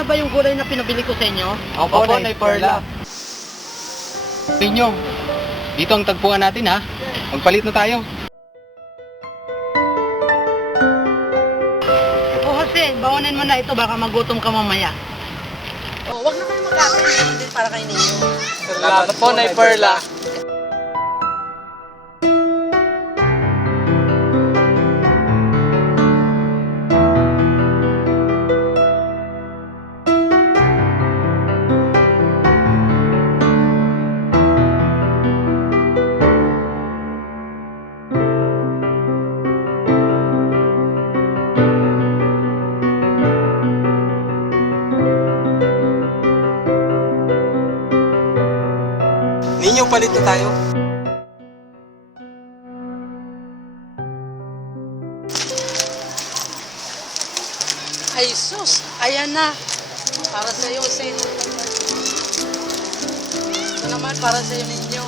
na ba yung gulay na pinabili ko sa inyo? Opo, Nay Perla. Inyo, dito ang tagpuan natin ha. Magpalit na tayo. O Jose, bawanin mo na ito, baka magutom ka mamaya. O, wag na kayo mag-atin, hindi para kay ninyo. Salamat po, Nay Perla. Ninyo, palit na tayo. Ay sus, ayan na. Para sa iyo, Sin. Ito naman para sa iyo ninyo.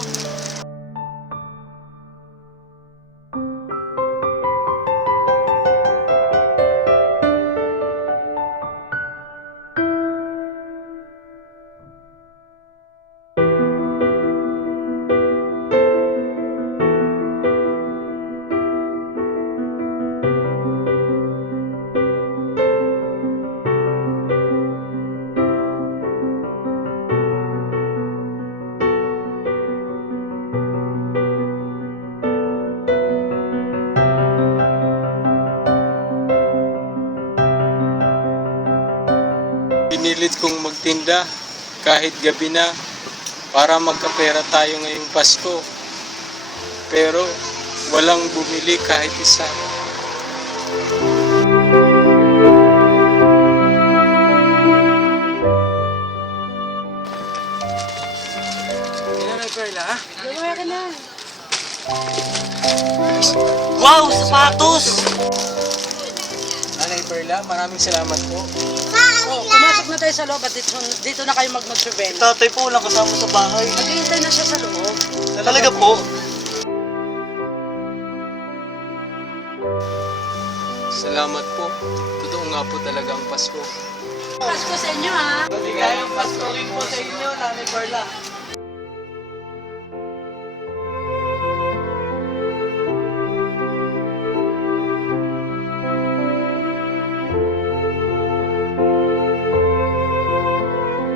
Pinilit kong magtinda kahit gabi na para magkapera tayo ngayong Pasko. Pero walang bumili kahit isa. Nay Perla, ha? Gawa ka na. Wow, sapatos! Nay Perla, maraming salamat po. O, pumasok na tayo sa loob at dito na kayo mag-survey. Tatay po walang kasama sa bahay. Maghihintay na siya sa loob. Talaga po? Salamat po. Totoo nga po talaga ang Pasko. Pasko sa inyo, ha? Maligayang Pasko rin po sa inyo, Nanay Perla.